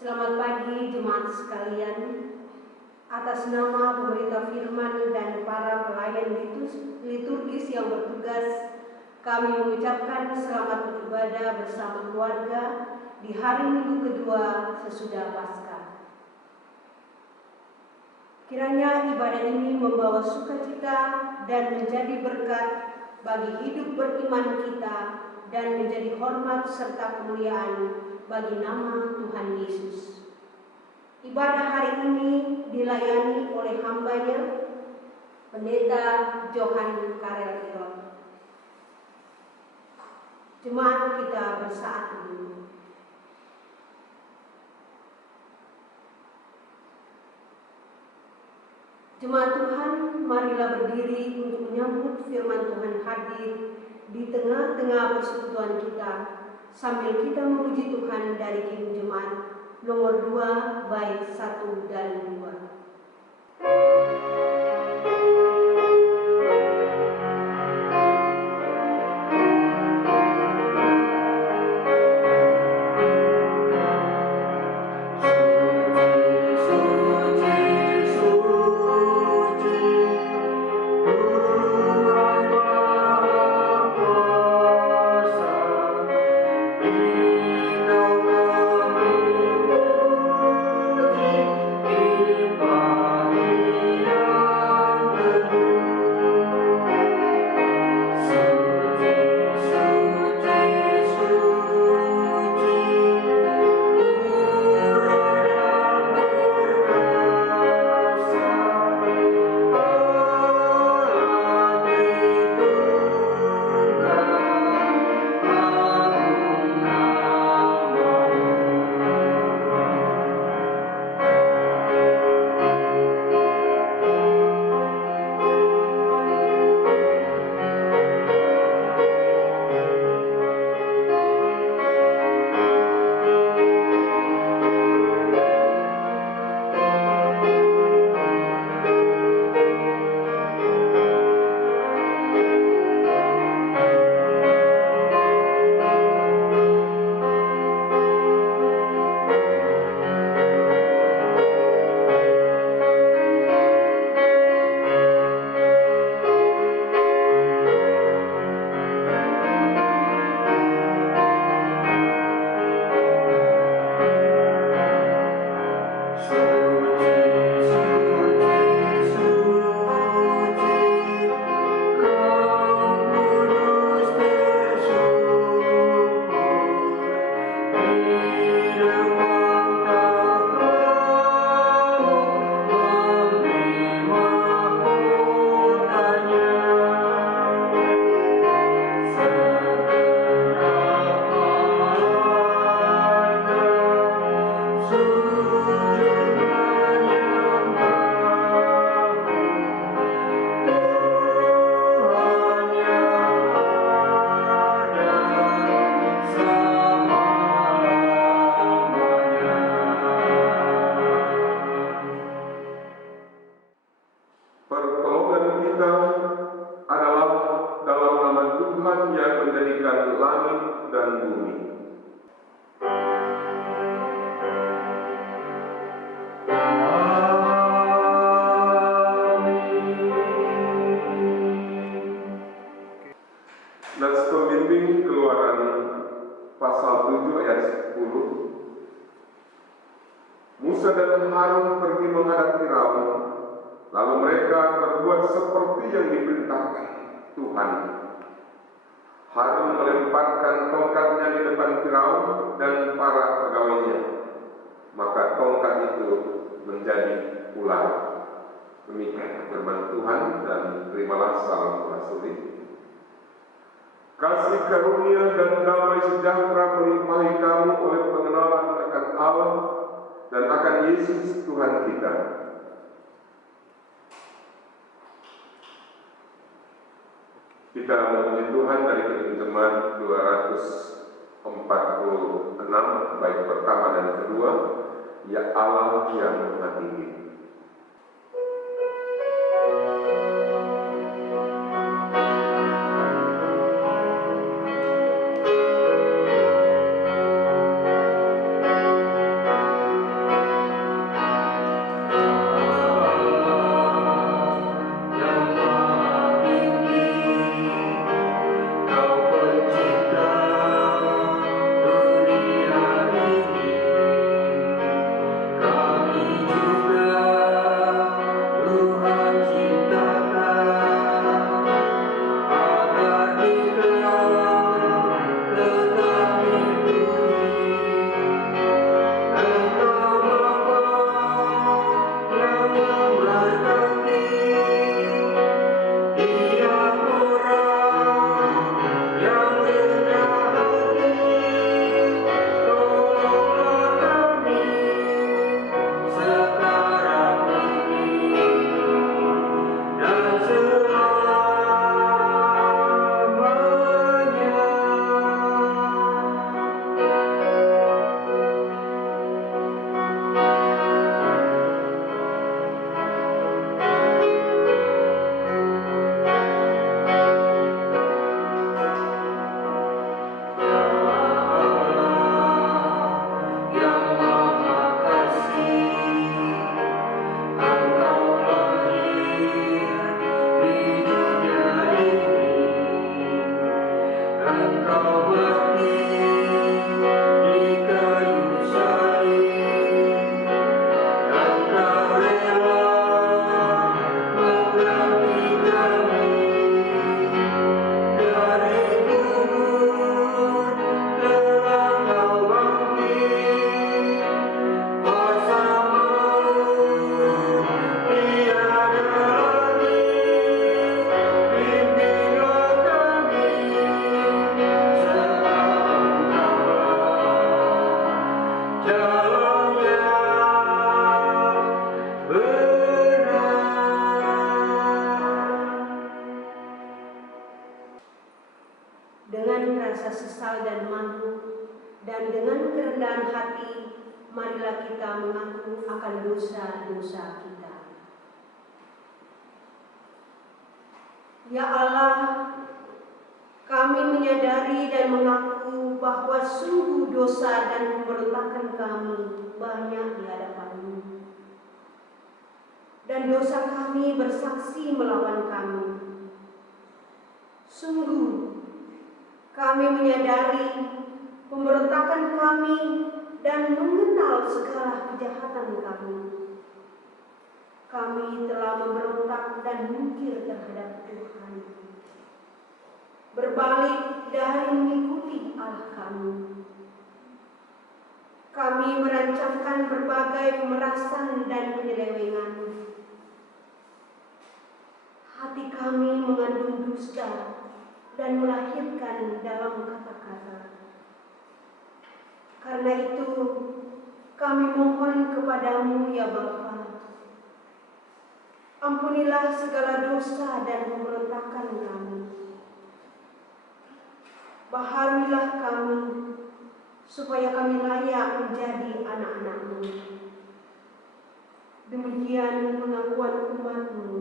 Selamat pagi jemaat sekalian. Atas nama pemerintah firman dan para pelayan liturgis yang bertugas, kami mengucapkan selamat beribadah bersama keluarga di hari Minggu kedua sesudah Paskah. Kiranya ibadah ini membawa sukacita dan menjadi berkat bagi hidup beriman kita dan menjadi hormat serta kemuliaan bagi nama Tuhan Yesus. Ibadah hari ini dilayani oleh hambanya, Pendeta Johan Karel Irot. Jemaat kita bersaat dulu. Jemaat Tuhan, marilah berdiri untuk menyambut firman Tuhan hadir di tengah-tengah persekutuan kita, sambil kita memuji Tuhan dari Kim Jemaat nomor 2 bait 1 dan 2. Pertolongan kita adalah dalam nama Tuhan yang menjadikan langit dan bumi. Nats pembimbing Keluaran pasal 7 ayat 10. Musa dan Harun pergi menghadap Firaun. Lalu mereka berbuat seperti yang diperintahkan Tuhan. Harun melemparkan tongkatnya di depan Firaun dan para pegawainya. Maka tongkat itu menjadi ular. Demikian firman Tuhan, dan terimalah salam rasuli. Kasih karunia dan damai sejahtera melimpahi kamu oleh pengenalan akan Allah dan akan Yesus Tuhan kita. Kita memuji Tuhan dari Jemaat 246 bait pertama dan kedua, ya Allah yang Maha Tinggi. dalamnya benar. Dengan rasa sesal dan malu, dan dengan kerendahan hati, marilah kita mengaku akan dosa-dosa kita. Ya Allah, kami menyadari dan mengaku bahwa sungguh dosa dan pemberontakan kami banyak di hadapan-Mu. Dan dosa kami bersaksi melawan kami. Sungguh, kami menyadari pemberontakan kami dan mengenal segala kejahatan kami. Kami telah memberontak dan mungkir terhadap Tuhan, berbalik dari mengikuti Allah kami. Kami merancangkan berbagai pemerasan dan penyelewengan. Hati kami mengandung dusta dan melahirkan dalam kata-kata. Karena itu, kami mohon kepadamu ya Bapa, ampunilah segala dosa dan pemberontakan kami. Baharuilah kami, supaya kami layak menjadi anak-anak-Mu. Demikian pengakuan umat-Mu.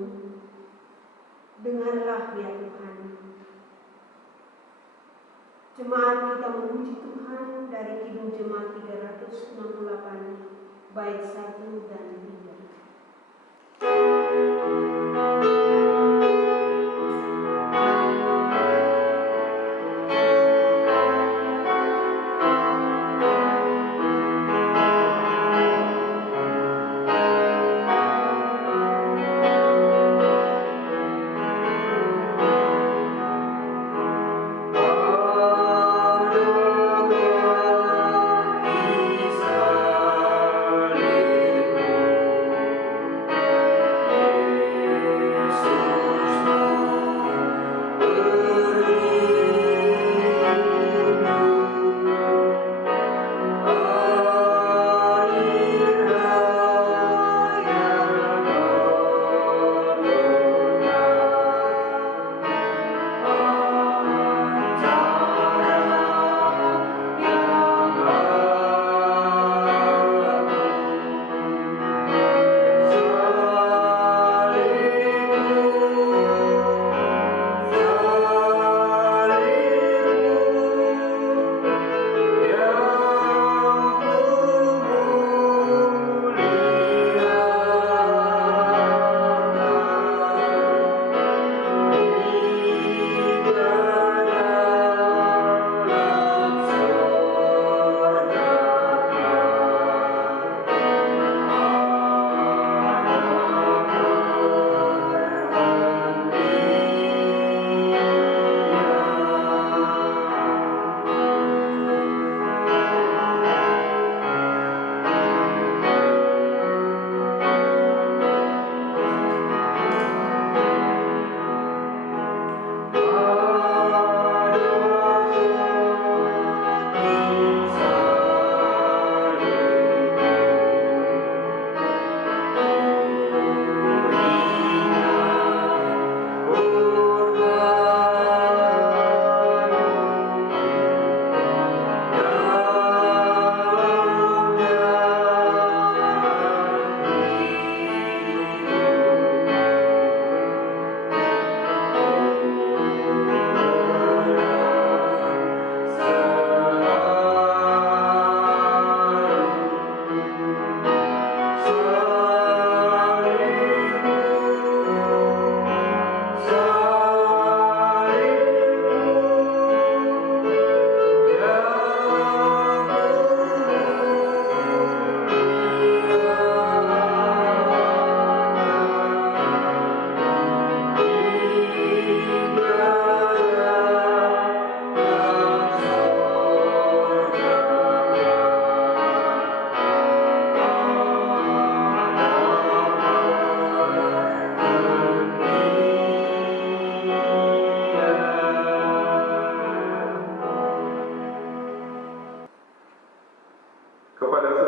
Dengarlah ya Tuhan. Jemaat kita memuji Tuhan dari Kidung Jemaat 368, bait 1 dan 3.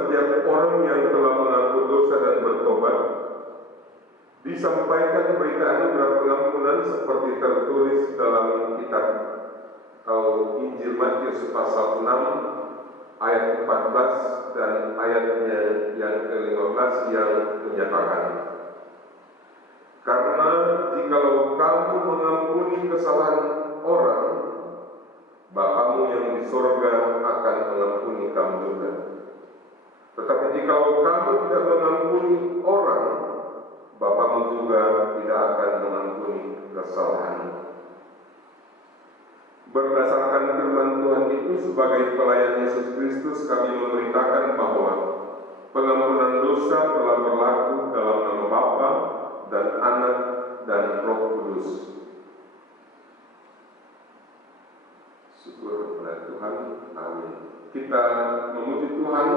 setiap orang yang telah mengaku dosa dan bertobat, disampaikan berita anugerah pengampunan seperti tertulis dalam kitab atau Injil Matius pasal 6 ayat 14 dan ayatnya yang ke-15 yang menyatakan, karena jikalau kamu mengampuni kesalahan orang, Bapamu yang di sorga akan mengampuni kamu juga. Tetapi jikalau kamu tidak mengampuni orang, Bapamu juga tidak akan mengampuni kesalahanmu. Berdasarkan firman Tuhan itu, sebagai pelayan Yesus Kristus, kami memberitakan bahwa pengampunan dosa telah berlaku dalam nama Bapa dan Anak dan Roh Kudus. Syukur kepada Tuhan. Amin. Kita memuji Tuhan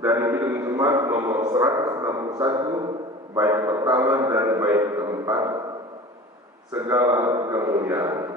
dari Kidung Jemaat nomor 161, bait pertama dan bait keempat, segala kemuliaan.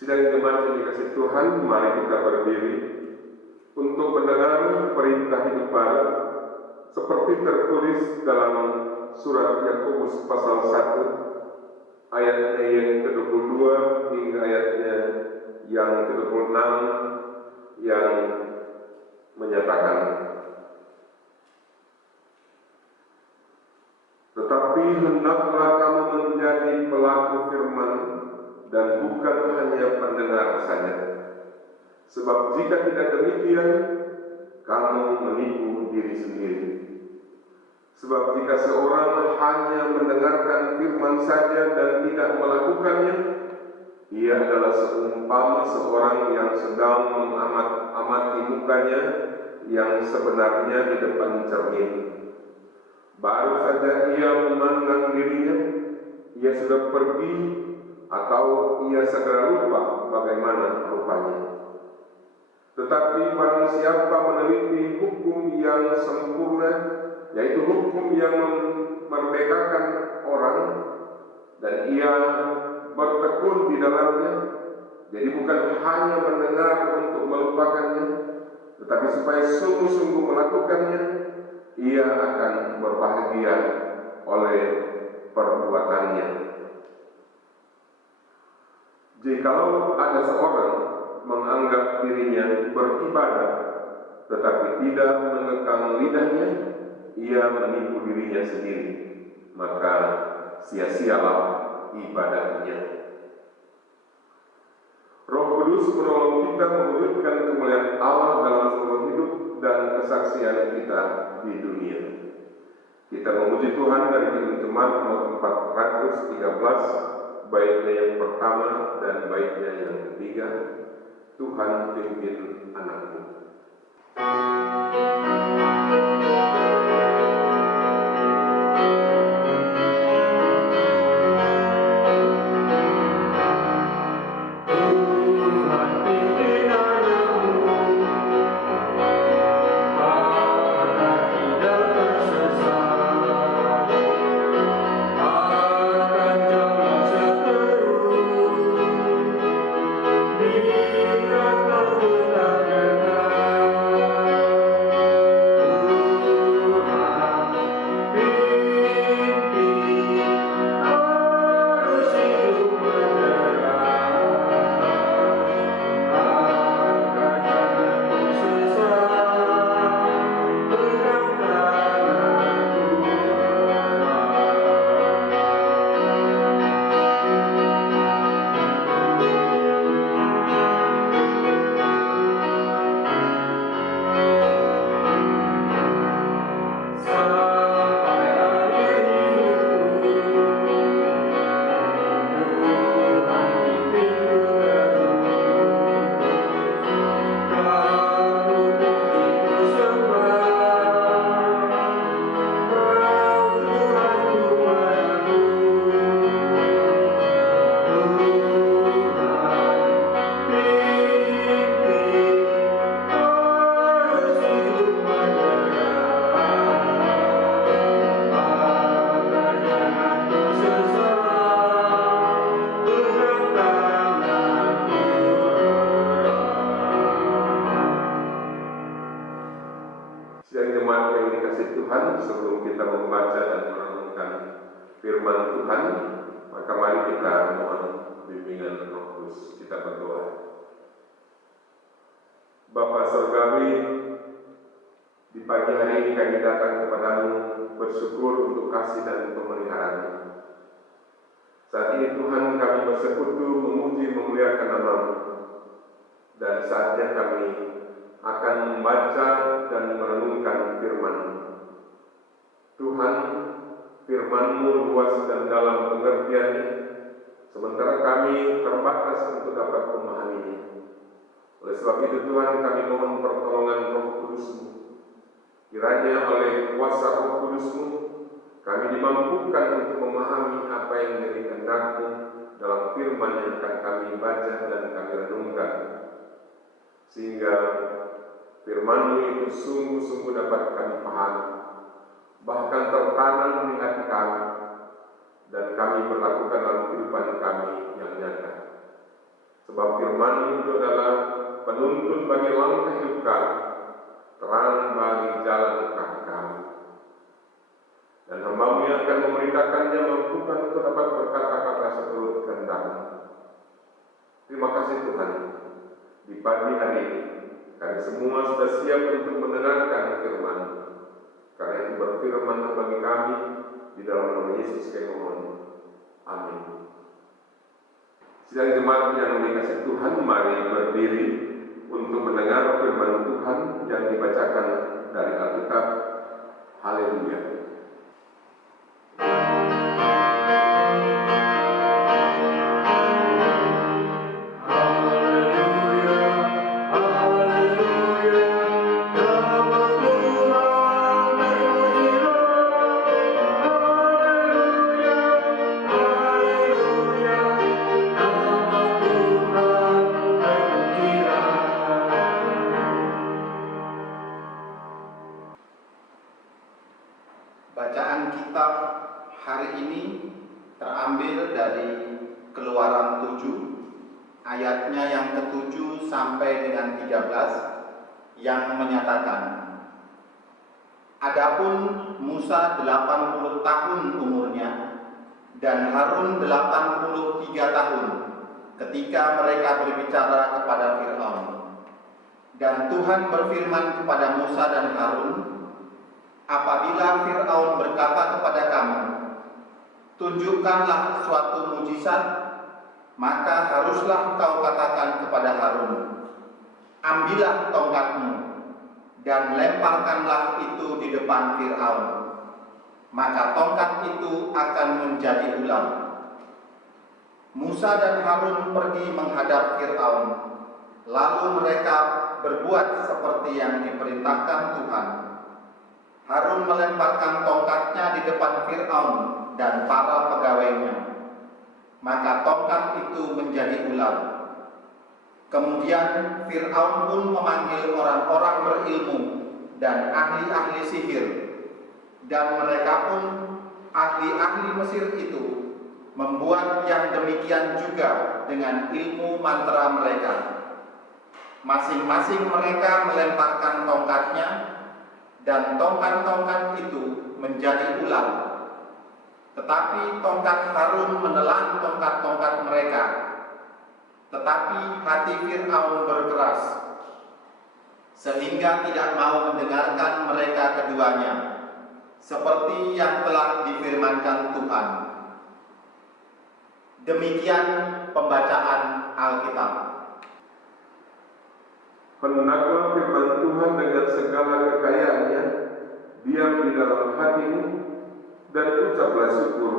Sidang jemaat yang dikasihi Tuhan, mari kita berdiri untuk mendengar perintah hidup baru seperti tertulis dalam surat Yakobus pasal 1 ayatnya yang ke-22 hingga ayatnya yang ke-26 yang menyatakan, tetapi hendaklah kamu menjadi pelaku firman dan bukan hanya pendengar saja. Sebab jika tidak demikian, kamu menipu diri sendiri. Sebab jika seorang hanya mendengarkan firman saja dan tidak melakukannya, ia adalah seumpama seorang yang sedang mengamati mukanya yang sebenarnya di depan cermin. Baru saja ia memandang dirinya, ia sudah pergi atau ia segera lupa bagaimana rupanya. Tetapi barang siapa meneliti hukum yang sempurna, yaitu hukum yang memerdekakan orang, dan ia bertekun di dalamnya, jadi bukan hanya mendengar untuk melupakannya, tetapi supaya sungguh-sungguh melakukannya, ia akan berbahagia oleh perbuatannya. Jikalau ada seorang menganggap dirinya beribadah tetapi tidak mengekang lidahnya, ia menipu dirinya sendiri, maka sia-sialah ibadahnya. Roh Kudus menolong kita mewujudkan kemuliaan Allah dalam seluruh hidup dan kesaksian kita di dunia. Kita memuji Tuhan dari Kidung Jemaat nomor 413, baitnya yang pertama dan baitnya yang ketiga, Tuhan pimpin anakmu. Sebelum kita membaca dan merenungkan firman Tuhan, maka mari kita mohon bimbingan Roh Kudus. Kita berdoa. Bapa Surgawi, di pagi hari ini kami datang kepadamu bersyukur untuk kasih dan pemeliharaan-Mu. Saat ini Tuhan, kami bersekutu memuji memuliakan nama-Mu, dan saatnya kami akan membaca dan merenungkan firman-Mu. Tuhan, firman-Mu luas dan dalam pengertiannya, sementara kami terbatas untuk dapat memahaminya. Oleh sebab itu Tuhan, kami mohon pertolongan Roh Kudus-Mu. Kiranya oleh kuasa Roh Kudus-Mu, kami dimampukan untuk memahami apa yang menjadi kehendak-Mu dalam firman yang akan kami baca dan kami renungkan, sehingga firman-Mu itu sungguh-sungguh dapat kami pahami, bahkan tertanam di hati kami, dan kami berlakukan dalam kehidupan kami yang nyata. Sebab firman-Mu itu adalah penuntun bagi langkah hidup kami, terang bagi jalan kaki kami. Dan hamba-Mu yang akan memberitakannya mampukan untuk dapat berkata-kata seturut kehendak-Mu. Terima kasih Tuhan, di pagi hari ini kami semua sudah siap untuk mendengarkan firman-Mu. Karena itu berfirman bagi kami di dalam nama Yesus kami mohon. Amin. Sidang jemaat yang dikasihi Tuhan, mari berdiri untuk mendengar firman Tuhan yang dibacakan dari Alkitab. Haleluya. Bacaan kitab hari ini terambil dari Keluaran 7, ayatnya yang ke-7 sampai dengan 13, yang menyatakan, Adapun Musa 80 tahun umurnya, dan Harun 83 tahun, ketika mereka berbicara kepada Fir'aun. Dan Tuhan berfirman kepada Musa dan Harun, apabila Fir'aun berkata kepada kamu, tunjukkanlah suatu mujizat, maka haruslah kau katakan kepada Harun, ambillah tongkatmu, dan lemparkanlah itu di depan Fir'aun, maka tongkat itu akan menjadi ular. Musa dan Harun pergi menghadap Fir'aun, lalu mereka berbuat seperti yang diperintahkan Tuhan. Harun melemparkan tongkatnya di depan Fir'aun dan para pegawainya. Maka tongkat itu menjadi ular. Kemudian Fir'aun pun memanggil orang-orang berilmu dan ahli-ahli sihir, dan mereka pun ahli-ahli Mesir itu membuat yang demikian juga dengan ilmu mantra mereka. Masing-masing mereka melemparkan tongkatnya, dan tongkat-tongkat itu menjadi ular. Tetapi tongkat Harun menelan tongkat-tongkat mereka. Tetapi hati Fir'aun berkeras, sehingga tidak mau mendengarkan mereka keduanya, seperti yang telah difirmankan Tuhan. Demikian pembacaan Alkitab. Hendaklah firman Tuhan dengan segala kekayaannya diam di dalam hatimu, dan ucaplah syukur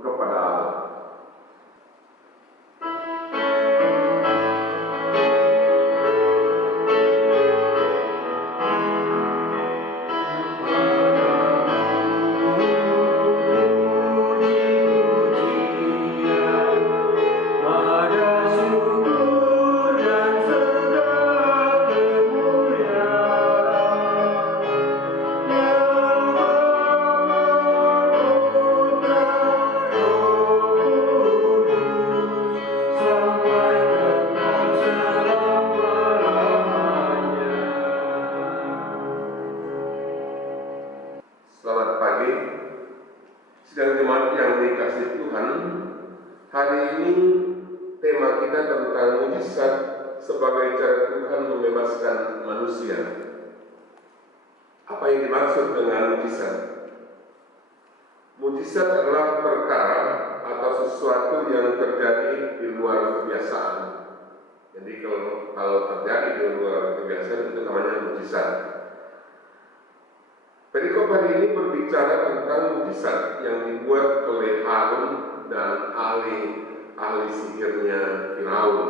kepada Allah. Selamat pagi, sidang jemaat yang dikasihi Tuhan. Hari ini tema kita tentang mujizat sebagai cara Tuhan membebaskan manusia. Apa yang dimaksud dengan mujizat? Mujizat adalah perkara atau sesuatu yang terjadi di luar kebiasaan. Jadi kalau terjadi di luar kebiasaan itu namanya mujizat. Perikop hari ini berbicara tentang mujizat yang dibuat oleh Harun dan ahli sihirnya Firaun.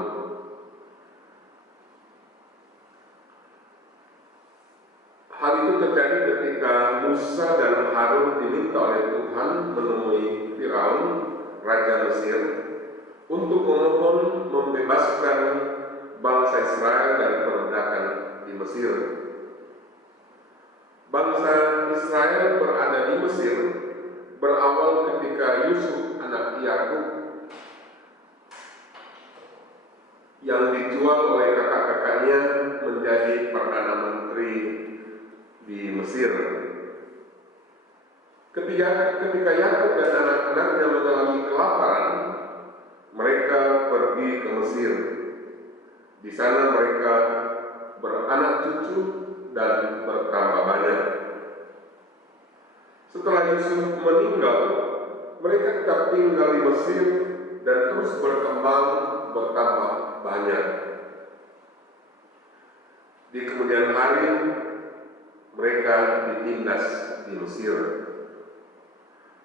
Hal itu terjadi ketika Musa dan Harun diminta oleh Tuhan menemui Firaun, raja Mesir, untuk memohon membebaskan bangsa Israel dari perbudakan di Mesir. Bangsa Israel berada di Mesir berawal ketika Yusuf anak Yakub yang dijual oleh kakak-kakaknya menjadi perdana menteri di Mesir. Ketika Yakub dan anak-anaknya mengalami kelaparan, mereka pergi ke Mesir. Di sana mereka beranak cucu dan bertambah banyak. Setelah Yusuf meninggal, mereka tetap tinggal di Mesir dan terus berkembang bertambah banyak. Di kemudian hari, mereka ditindas di Mesir.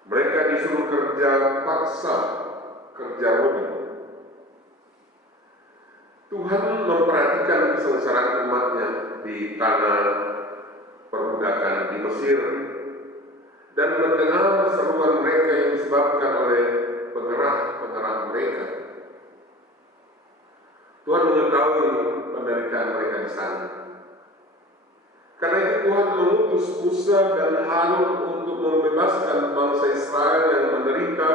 Mereka disuruh kerja paksa, kerja wudi. Tuhan memperhatikan kesengsaraan umatnya di tanah perbudakan di Mesir dan mendengar seruan mereka yang disebabkan oleh pengerah-pengerah mereka. Tuhan mengetahui penderitaan mereka di sana. Karena itu Tuhan mengutus Musa dan Harun untuk membebaskan bangsa Israel yang menderita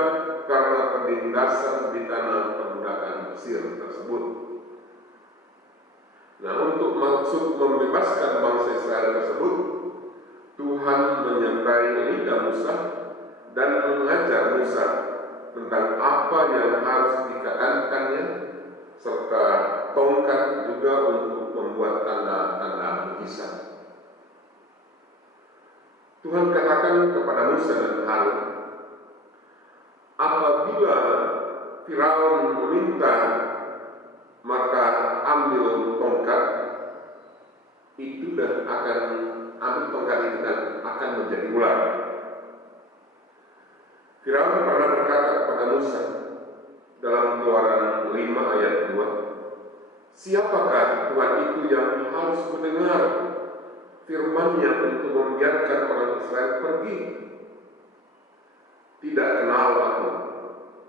karena penindasan di tanah perbudakan Mesir tersebut. Nah, untuk maksud membebaskan bangsa Israel tersebut, Tuhan menyertai lidah Musa dan mengajar Musa tentang apa yang harus dikatakannya, serta tongkat juga untuk membuat tanda-tanda mujizat. Tuhan katakan kepada Musa dan Harun, apabila Firaun meminta, maka ambil tongkat itu dan ambil tongkat itu dan akan menjadi ular. Firaun pernah berkata kepada Musa dalam Keluaran 5 ayat 2, Siapakah Tuhan itu yang harus mendengar firman-Nya untuk membiarkan orang Israel pergi? Tidak kenal aku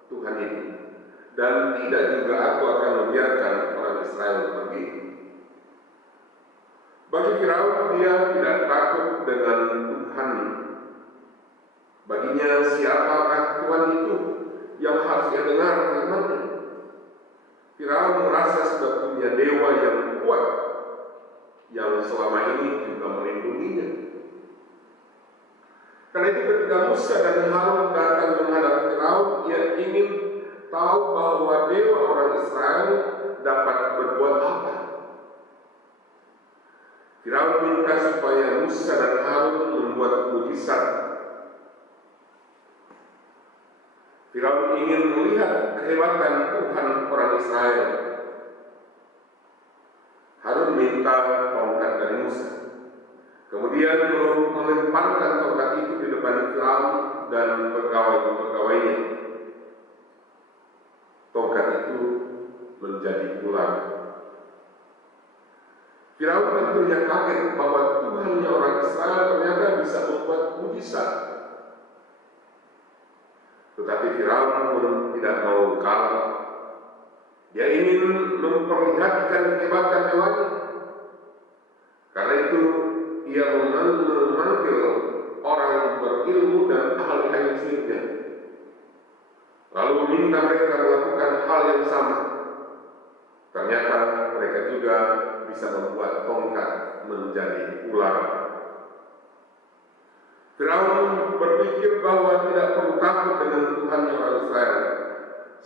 Tuhan itu, dan tidak juga aku akan membiarkan orang Israel pergi. Bagi Firaun, dia tidak takut dengan Tuhan. Baginya, siapakah Tuhan itu yang harus dia dengar firman-Nya? Firaun merasa sudah punya dewa yang kuat, yang selama ini juga melindunginya. Karena itu ketika Musa dan Harun datang menghadap Firaun, ia ingin tahu bahwa dewa orang Israel dapat berbuat apa. Firaun minta supaya Musa dan Harun membuat mujizat. Firaun ingin melihat kehebatan Tuhan orang Israel. Harun minta tongkat dari Musa. Kemudian melemparkan tongkat itu di depan Firaun dan pegawai-pegawainya. Tongkat itu menjadi ular. Firaun tentunya kaget bahwa Tuhannya orang Israel ternyata bisa membuat mujizat. Tetapi Firaun pun tidak mau kalah. Dia ingin memperlihatkan kehebatan dewanya. Karena itu ia memanggil orang berilmu dan ahli sihirnya, lalu meminta mereka melakukan hal yang sama. Ternyata mereka juga bisa membuat tongkat menjadi ular. Firaun berpikir bahwa tidak perlu takut dengan Tuhan orang Israel,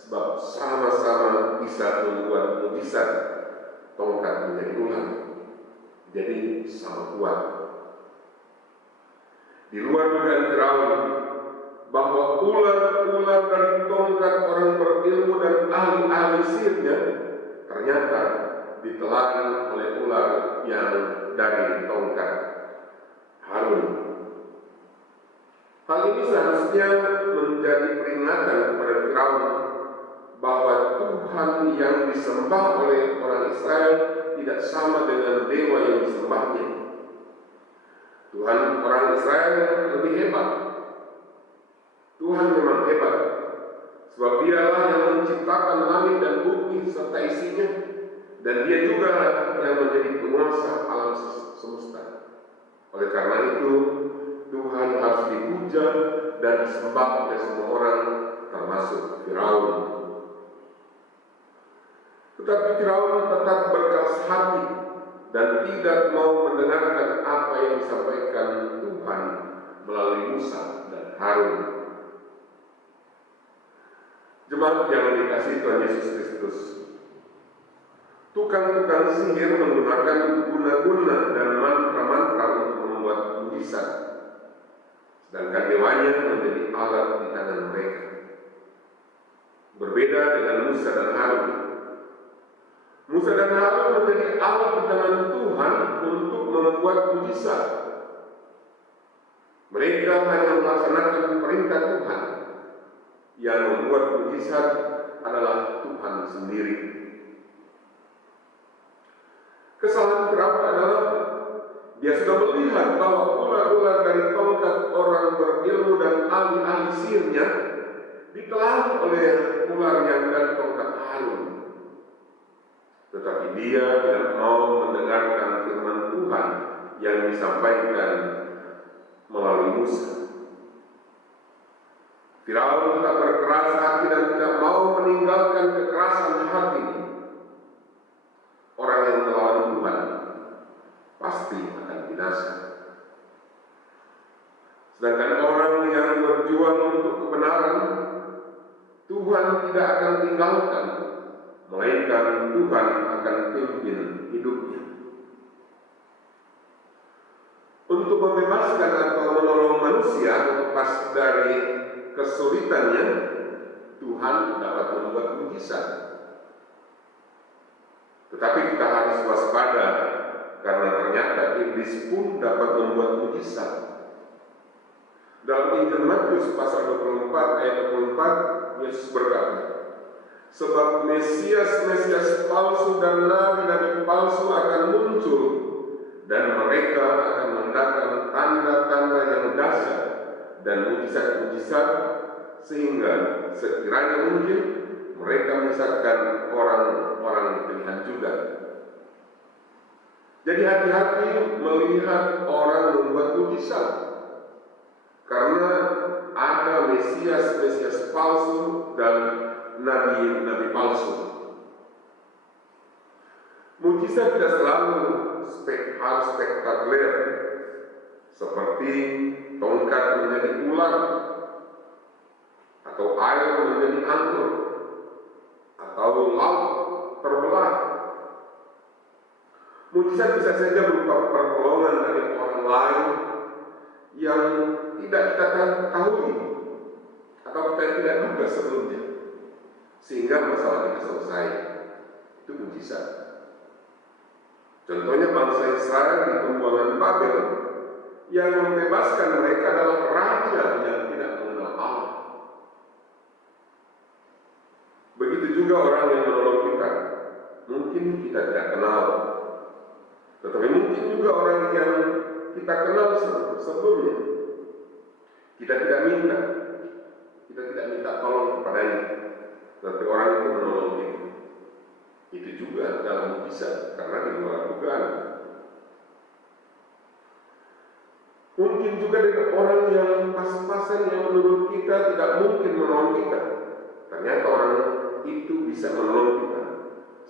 sebab sama-sama bisa membuat mujizat tongkat menjadi ular. Jadi sama kuat. Di luar dugaan Firaun bahwa ular-ular dari tongkat orang berilmu dan ahli sihirnya ternyata ditelan oleh ular yang dari tongkat Harun. Hal ini seharusnya menjadi peringatan kepada Firaun bahwa Tuhan yang disembah oleh orang Israel tidak sama dengan dewa yang disembahnya. Tuhan orang Israel lebih hebat. Tuhan memang hebat, sebab Dialah yang menciptakan langit dan bumi serta isinya, dan Dia juga yang menjadi penguasa alam semesta. Oleh karena itu, Tuhan harus dipuja dan disembah oleh semua orang, termasuk Firaun. Tetapi Firaun tetap berkeras hati dan tidak mau mendengarkan apa yang disampaikan Tuhan melalui Musa dan Harun. Jemaat yang dikasihi Tuhan Yesus Kristus, tukang-tukang sihir menggunakan guna-guna dan mantra-mantra untuk membuat mujizat, sedangkan dewanya menjadi alat di tangan mereka. Berbeda dengan Musa dan Harun. Musa dan Harun menjadi alat di tangan Tuhan untuk membuat mujizat. Mereka hanya melaksanakan perintah Tuhan. Yang membuat mujizat adalah Tuhan sendiri. Kesalahan Firaun adalah dia sudah melihat bahwa ular-ular dari tongkat orang berilmu dan ahli sihirnya ditelan oleh ular yang dari tongkat Harun. Tetapi dia tidak mau mendengarkan firman Tuhan yang disampaikan melalui Musa. Firaun tetap berkeras hati dan tidak mau meninggalkan kekerasan hatinya. Orang yang melawan Tuhan pasti akan binasa. Sedangkan orang yang berjuang untuk kebenaran, Tuhan tidak akan tinggalkan, melainkan Tuhan akan pimpin hidupnya. Untuk membebaskan atau menolong manusia lepas dari kesulitannya, Tuhan dapat membuat mujizat. Tetapi kita harus waspada, karena ternyata iblis pun dapat membuat mujizat. Dalam Injil Matius pasal 24 ayat 24, Yesus berkata, Sebab Mesias palsu dan nabi-nabi palsu akan muncul, dan mereka akan mendatangkan tanda-tanda yang dahsyat dan mujizat-mujizat, sehingga sekiranya mungkin mereka menyesatkan orang-orang pilihan Juda. Jadi hati-hati melihat orang membuat mujizat, karena ada Mesias palsu dan nabi-nabi palsu. Mujizat tidak selalu harus spektakuler, seperti tongkat menjadi ular, atau air menjadi anggur, atau laut terbelah. Mujizat bisa saja berupa pertolongan dari orang lain yang tidak kita ketahui atau kita tidak duga sebelumnya, sehingga masalah kita selesai. Itu mujizat. Contohnya bangsa Israel di pembuangan Babel, yang membebaskan mereka adalah raja yang tidak mengenal Allah. Begitu juga orang yang menolong kita, mungkin kita tidak kenal, tetapi mungkin juga orang yang kita kenal sebelumnya. Kita tidak minta tolong kepadanya, tetapi orang itu menolong kita. Itu juga dalam mujizat, karena di luar dugaan. Mungkin juga dengan orang yang pas-pasan yang menurut kita tidak mungkin menolong kita, ternyata orang itu bisa menolong kita,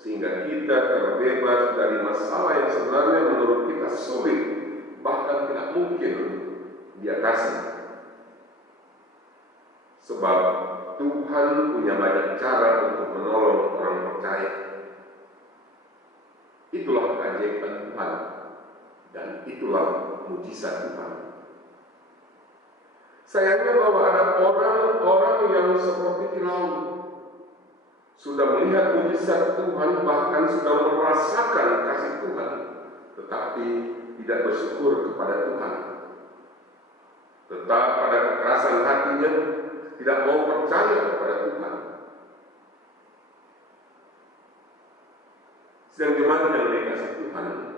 sehingga kita terbebas dari masalah yang sebenarnya menurut kita sulit, bahkan tidak mungkin diatasi. Sebab Tuhan punya banyak cara untuk menolong orang percaya. Itulah keajaiban Tuhan, dan itulah mujizat Tuhan. Sayangnya bahwa ada orang-orang yang seperti Firaun, sudah melihat mujizat Tuhan, bahkan sudah merasakan kasih Tuhan, tetapi tidak bersyukur kepada Tuhan. Tetap pada kekerasan hatinya, tidak mau percaya kepada Tuhan. Sedang jemaat yang dikasih Tuhan,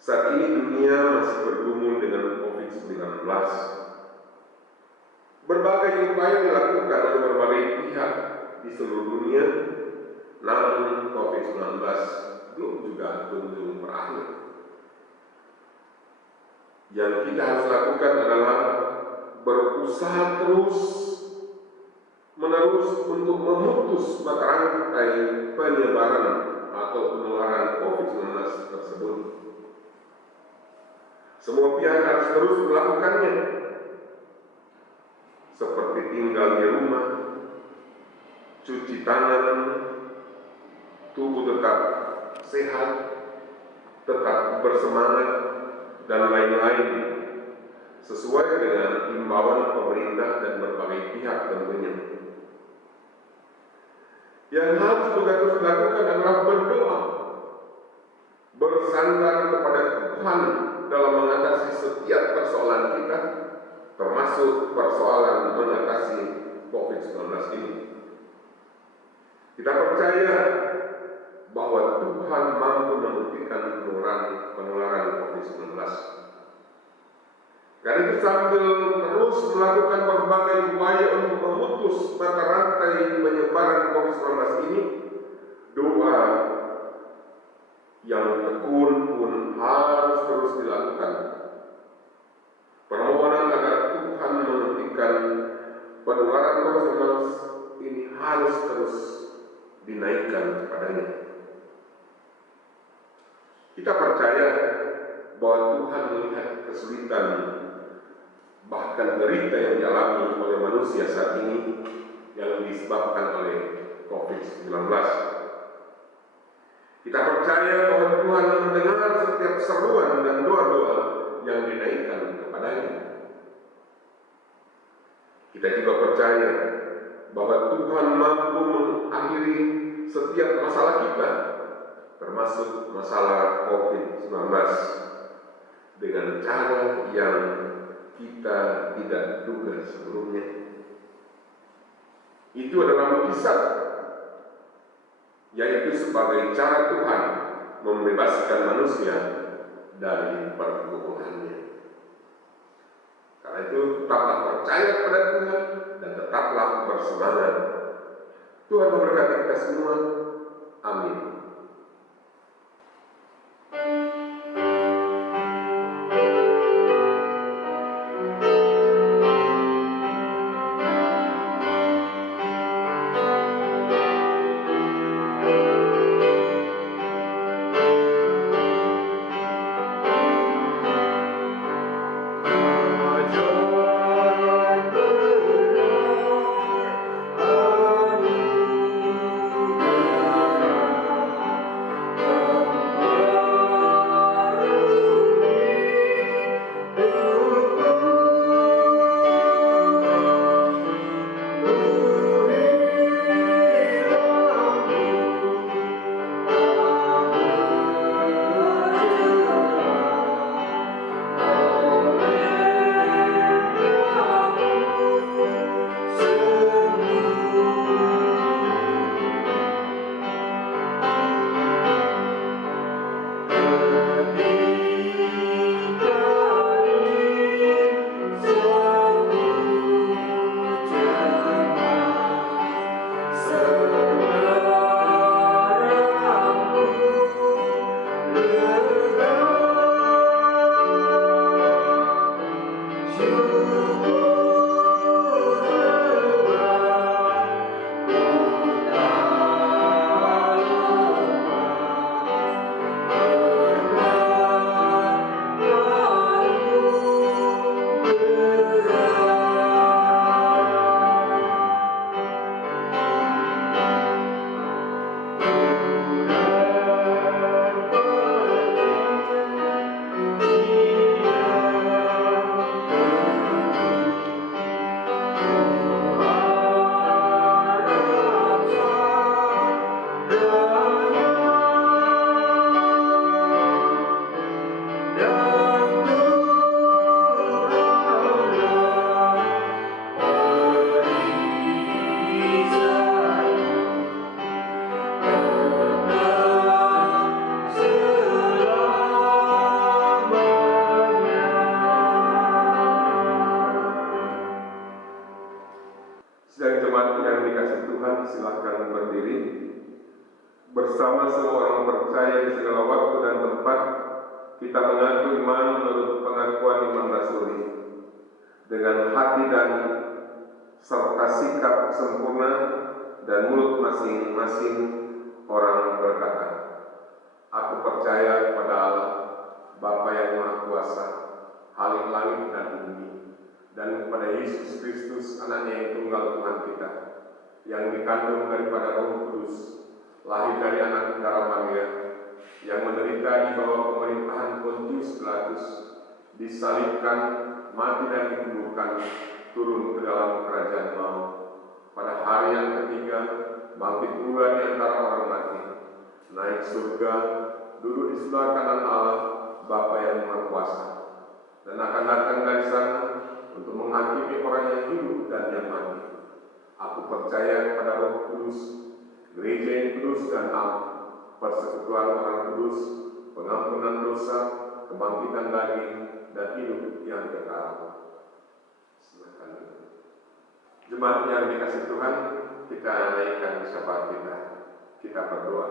saat ini dunia masih bergumul dengan COVID-19. Berbagai upaya dilakukan oleh berbagai pihak di seluruh dunia, namun COVID-19 belum juga kunjung berakhir. Yang kita harus lakukan adalah berusaha terus-menerus untuk memutus mata rantai penyebaran atau penularan COVID-19 tersebut. Semua pihak harus terus melakukannya, seperti tinggal di rumah, cuci tangan, tubuh tetap sehat, tetap bersemangat, dan lain-lain, sesuai dengan himbauan pemerintah dan berbagai pihak tentunya. Yang harus juga terus dilakukan adalah berdoa, bersandar kepada Tuhan dalam mengatasi setiap persoalan kita, termasuk persoalan mengatasi COVID-19 ini. Kita percaya bahwa Tuhan mampu menghentikan penularan COVID-19. Karena itu sambil terus melakukan berbagai upaya untuk memutus mata rantai penyebaran COVID-19 ini, doa yang tekun pun harus terus dilakukan. Permohonan agar Tuhan menghentikan penularan COVID-19 ini harus terus dinaikkan kepadanya. Kita percaya bahwa Tuhan melihat kesulitan, bahkan derita yang dialami oleh manusia saat ini yang disebabkan oleh COVID-19. Kita percaya bahwa Tuhan mendengar setiap seruan dan doa-doa yang dinaikkan kepadanya. Kita juga percaya bahwa Tuhan mampu mengakhiri setiap masalah kita, termasuk masalah COVID-19, dengan cara yang kita tidak duga sebelumnya. Itu adalah mujizat yaitu sebagai cara Tuhan membebaskan manusia dari pergumulannya. Karena itu tetaplah percaya pada Tuhan dan tetaplah bersemangat. Tuhan memberkati kita semua. Amin. Sidang jemaat yang dikasih Tuhan, silakan berdiri. Bersama semua orang percaya di segala waktu dan tempat, kita mengaku iman menurut pengakuan iman rasuli. Dengan hati dan serta sikap sempurna dan mulut masing-masing orang berkata, aku percaya kepada Allah, Bapa yang Maha Kuasa, Halik langit dan bumi, dan kepada Yesus Kristus, anaknya yang tunggal Tuhan kita, yang dikandung daripada Roh Kudus, lahir dari anak darah Maria, yang menderita di bawah pemerintahan Pontius Pilatus, disalibkan, mati dan dikuburkan, turun ke dalam kerajaan maut. Pada hari yang ketiga, bangkit pula di antara orang mati, naik surga, duduk di sebelah kanan Allah, Bapa yang Maha Kuasa, dan akan datang dari sana untuk menghakimi orang yang hidup dan yang mati. Aku percaya kepada Roh Kudus, gereja yang kudus dan am, persekutuan orang kudus, pengampunan dosa, kebangkitan daging, dan hidup yang kekal. Silakan. Jemaat yang dikasih Tuhan, kita naikkan syafaat kita. Kita berdoa.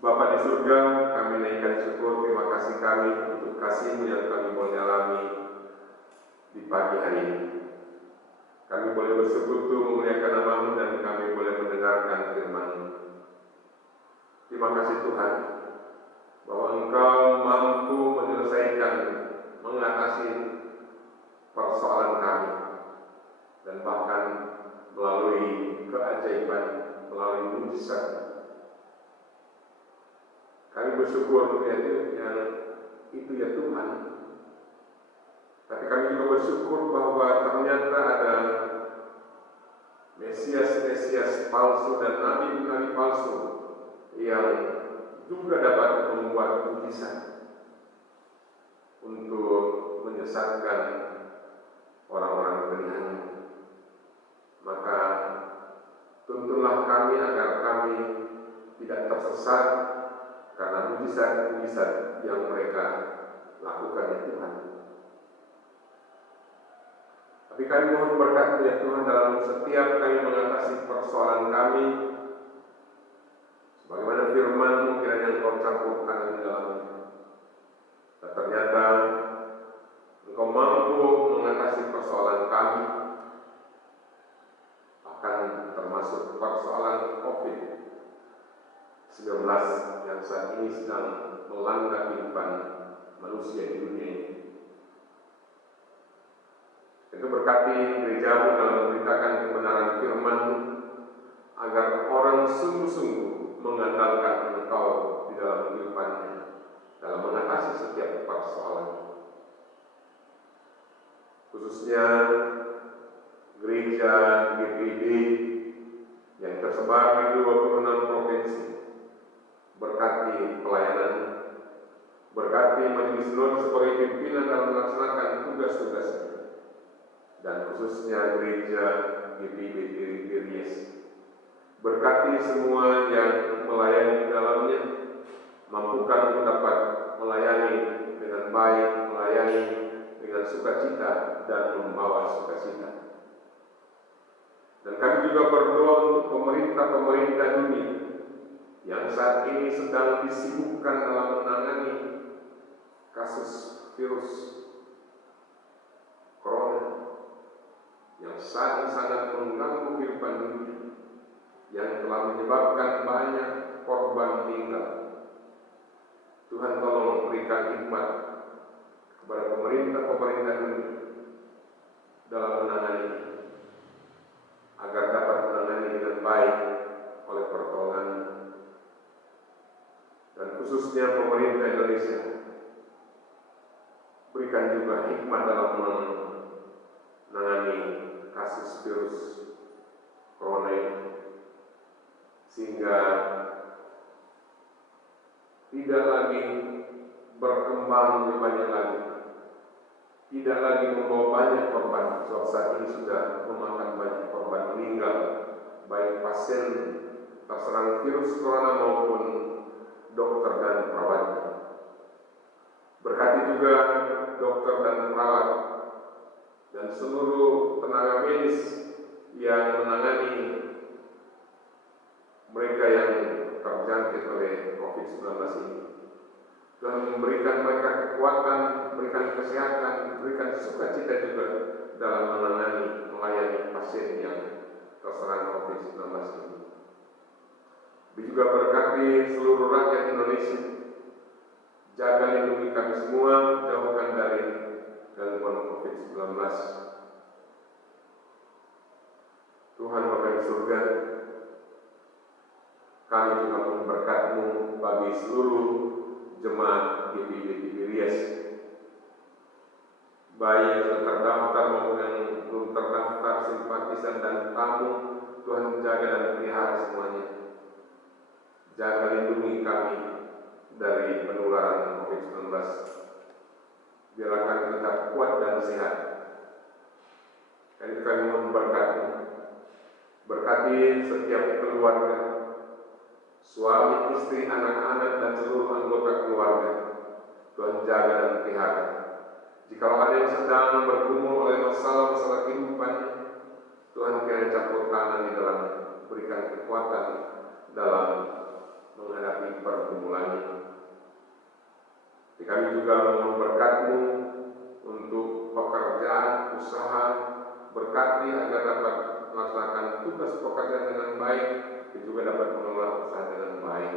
Bapa di surga, kami naikkan syukur terima kasih kami untuk kasih-Mu yang kami boleh alami di pagi hari ini. Kami boleh bersekutu memuliakan nama-Mu dan kami boleh mendengarkan firman-Mu. Terima kasih Tuhan, bahwa Engkau mampu menyelesaikan, mengatasi persoalan kami, dan bahkan melalui keajaiban, melalui mujizat. Kami bersyukur itu ya Tuhan. Tapi kami juga bersyukur bahwa ternyata ada Mesias-Mesias palsu dan nabi-nabi palsu yang juga dapat membuat mujizat untuk menyesatkan orang-orang beriman. Maka tuntunlah kami agar kami tidak tersesat karena mujizat-mujizat yang mereka lakukan ya Tuhan. Tapi kami mohon berkat ya Tuhan dalam setiap kami mengatasi persoalan kami, sebagaimana firman-Mu kiranya Engkau campurkan di dalamnya. Dan ternyata Engkau mampu mengatasi persoalan kami, bahkan termasuk persoalan COVID-19 yang saat ini sedang melanda kehidupan manusia di dunia ini. Itu berkati gereja-Mu dalam memberitakan kebenaran firman-Mu, agar orang sungguh-sungguh mengandalkan Engkau di dalam kehidupannya, dalam mengatasi setiap persoalan. Khususnya gereja GPIB yang tersebar di 26 provinsi, berkati pelayanan, berkati majelis sinode sebagai pimpinan dalam melaksanakan tugas-tugasnya, dan khususnya gereja GPIB Ries. Berkati semua yang melayani di dalamnya, mampukan untuk dapat melayani dengan baik, melayani dengan sukacita dan membawa sukacita. Dan kami juga berdoa untuk pemerintah-pemerintah dunia yang saat ini sedang disibukkan dalam menangani kasus virus corona yang sangat mengganggu kehidupan dunia, yang telah menyebabkan banyak korban meninggal. Tuhan tolong berikan hikmat kepada pemerintah dunia dalam menangani, agar dapat menangani dengan baik oleh pertolongan. Dan khususnya pemerintah Indonesia, berikan juga hikmat dalam menangani kasus virus corona ini, sehingga tidak lagi berkembang lebih banyak lagi, tidak lagi membawa banyak korban. Sebab saat ini sudah memakan banyak korban meninggal, baik pasien terserang virus corona maupun dokter dan perawat. Berkati juga dokter dan perawat dan seluruh tenaga medis yang menangani mereka yang terjangkit oleh COVID-19 ini. Tuhan memberikan mereka kekuatan, memberikan kesehatan, memberikan sukacita juga dalam melayani pasien yang terserang COVID-19 ini. Juga berkati seluruh rakyat Indonesia, jaga lindungi kami semua, jauhkan dari gangguan COVID-19. Tuhan Bapa di surga, kami juga mohon berkat-Mu bagi seluruh jemaat GPIB Ries, baik yang sudah terdaftar maupun yang belum terdaftar, simpatisan dan tamu. Tuhan jaga dan pelihara semuanya. Jaga lindungi kami dari penularan COVID-19. Biarlah kami tetap kuat dan sehat. Dan kami mohon berkat-Mu. Berkati setiap keluarga, suami, istri, anak-anak, dan seluruh anggota keluarga. Tuhan jaga dan pelihara. Jikalau ada yang sedang bergumul oleh masalah-masalah kehidupan, Tuhan kiranya campur tangan di dalamnya, berikan kekuatan dalam menghadapi pergumulannya. Kami juga mohon berkat-Mu untuk pekerjaan, usaha, berkati agar dapat melaksanakan tugas pekerjaan dengan baik, dan juga dapat mengelola usaha dengan baik.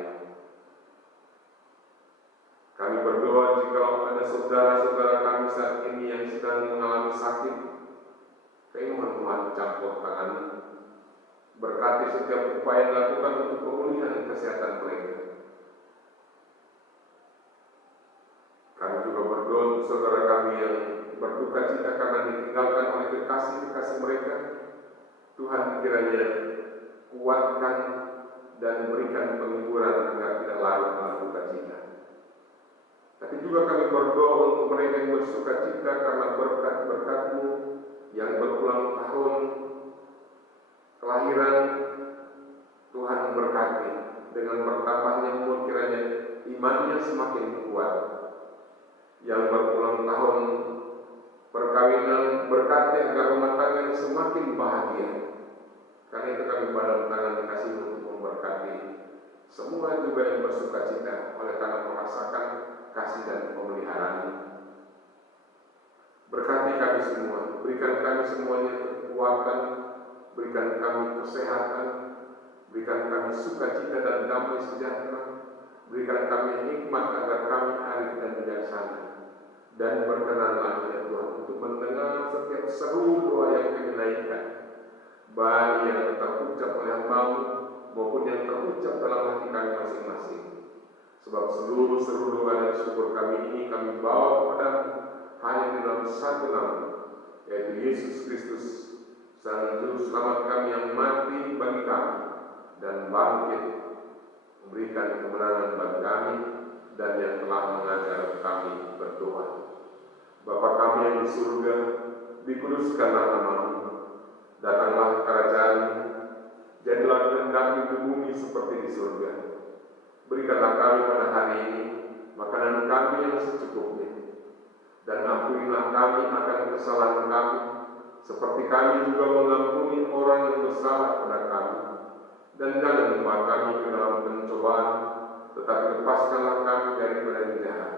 Kami berdoa jika ada saudara-saudara kami saat ini yang sedang mengalami sakit, kami mohon Tuhan campur tangan, berkati setiap upaya yang dilakukan untuk pemulihan kesehatan mereka. Kami juga berdoa untuk saudara kami yang berduka cita karena ditinggalkan oleh kekasih-kekasih mereka. Tuhan kiranya kuatkan dan berikan penghiburan agar tidak larut dalam duka cita. Tapi juga kami berdoa untuk mereka yang bersuka cita karena berkat-berkat-Mu yang berulang tahun kelahiran. Tuhan berkati dengan bertambahnya umur kiranya imannya semakin kuat. Yang berulang tahun perkawinan berkati agar rumah tangga semakin bahagia. Karena itu kami dalam tangan kasih untuk memberkati semua juga yang bersuka cita oleh karena merasakan kasih dan pemeliharaan. Berkati kami semua, berikan kami semuanya kekuatan, berikan kami kesehatan, berikan kami sukacita dan damai sejahtera, berikan kami hikmat agar kami arif dan bijaksana. Dan berkenanlah ya Tuhan untuk mendengar setiap seru doa yang kami naikkan, baik yang terucap oleh hamba-Mu maupun yang terucap dalam hati kami masing-masing. Sebab seluruh seru doa dan syukur kami ini kami bawa kepada-Mu hanya di dalam satu nama, yaitu Yesus Kristus, Sang Juru Selamat kami yang mati bagi kami dan bangkit memberikan kemenangan bagi kami dan yang telah mengajar kami berdoa. Bapa kami yang di surga, dikuduskanlah nama-Mu, datanglah kerajaan-Mu, jadilah kehendak-Mu di bumi seperti di surga. Berikanlah kami pada hari ini makanan kami yang secukupnya, dan ampunilah kami akan kesalahan kami, seperti kami juga mengampuni orang yang bersalah pada kami. Dan jangan membawa kami ke dalam pencobaan, tetapi lepaskanlah kami daripada yang jahat.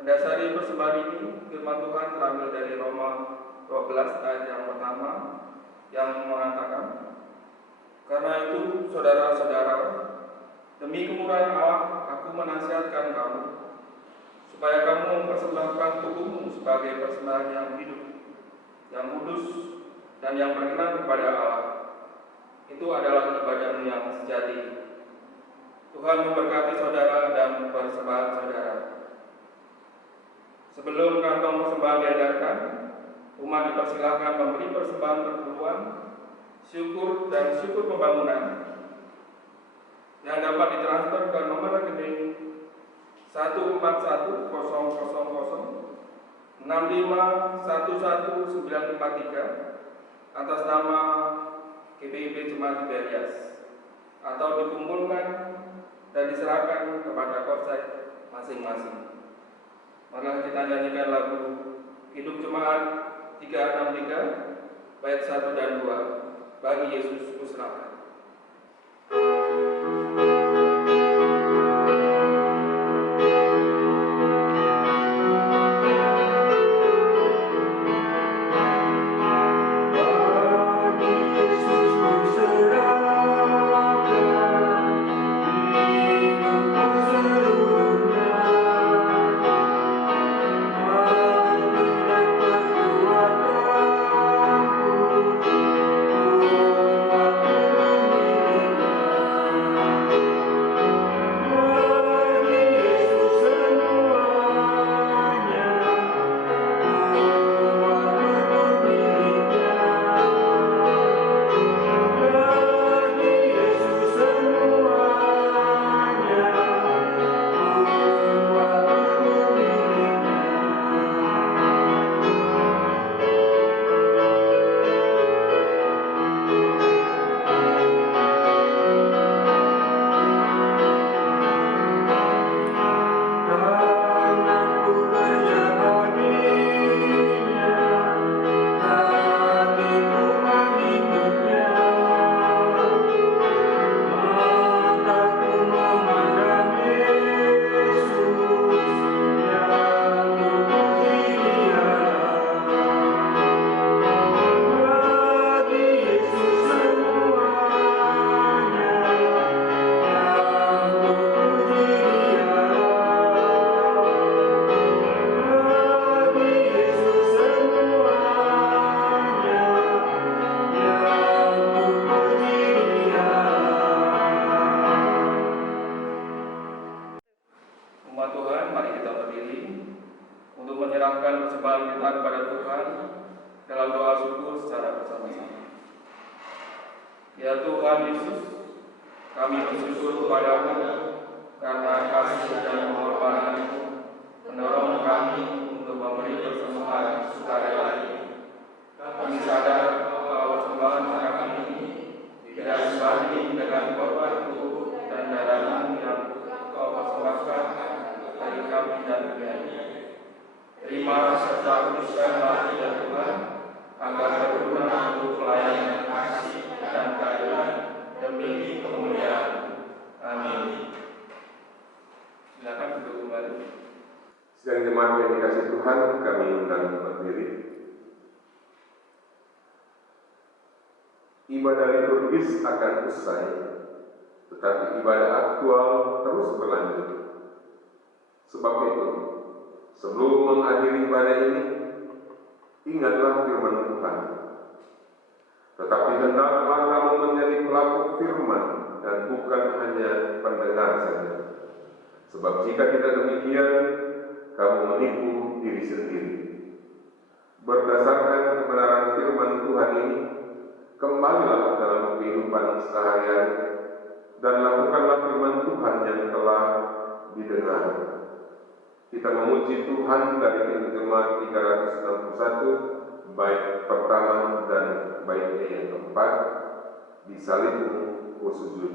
Mendasari persembahan ini, firman Tuhan terambil dari Roma 12 ayat yang pertama yang mengatakan, karena itu saudara-saudara, demi kemurahan Allah, aku menasihatkan kamu, supaya kamu mempersembahkan tubuhmu sebagai persembahan yang hidup, yang kudus, dan yang berkenan kepada Allah. Itu adalah ibadahmu yang sejati. Tuhan memberkati saudara dan persembahan saudara. Sebelum kantong persembahan diedarkan, umat dipersilakan memberi persembahan perpuluhan, syukur dan syukur pembangunan yang dapat ditransfer ke nomor rekening 14100651193 atas nama GPIB Jemaat Tiberias, atau dikumpulkan dan diserahkan kepada korsek masing-masing. Mari kita nyanyikan lagu Hidup Jemaat 363 bait 1 dan 2, Bagi Yesus Kuserahkan. Aku Ya Tuhan Yesus, kami bersyukur kepadamu karena kasih dan pengorbanan-Mu mendorong kami untuk memberi persembahan sukarela ini. Kami sadar bahwa persembahan kami ini tidak sebanding dengan korban tubuh dan darah-Mu yang Kau persembahkan bagi kami dan dunia ini. Terima serta uruskanlah ya Tuhan, agar berguna untuk pelayanan kasih dan keadilan demi kemuliaan. Amin. Silakan duduk kembali. Sidang jemaat yang dikasih Tuhan, kami undang berdiri. Ibadah liturgis akan usai, tetapi ibadah aktual terus berlanjut. Sebab itu, sebelum mengakhiri ibadah ini, ingatlah firman Tuhan. Tetapi hendaklah kamu menjadi pelaku firman dan bukan hanya pendengar saja. Sebab jika tidak demikian, kamu menipu diri sendiri. Berdasarkan kebenaran firman Tuhan ini, kembalilah dalam kehidupan sehari-hari dan lakukanlah firman Tuhan yang telah didengar. Kita memuji Tuhan dari Jemaat 361, bait pertama dan baitnya yang keempat, di salibmu, o sujud.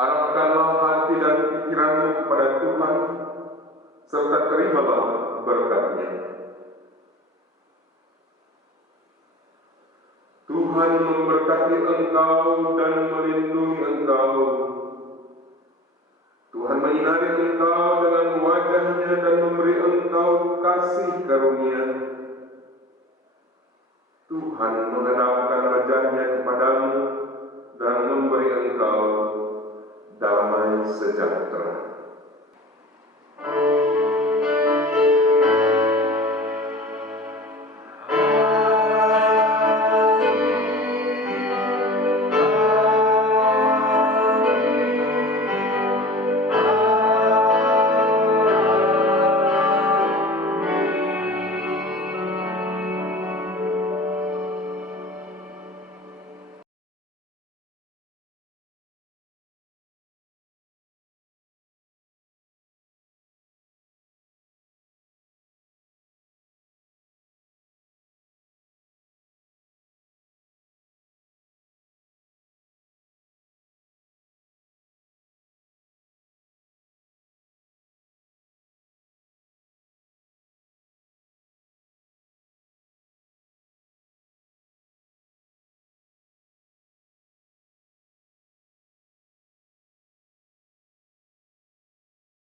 Arahkanlah hati dan pikiranmu kepada Tuhan, serta terimalah berkat-Nya. Tuhan memberkati engkau dan melindungi engkau. Tuhan menyinari engkau dengan wajah-Nya dan memberi engkau kasih karunia. Tuhan menghadapkan wajah-Nya kepadamu dan memberi engkau damai sejahtera.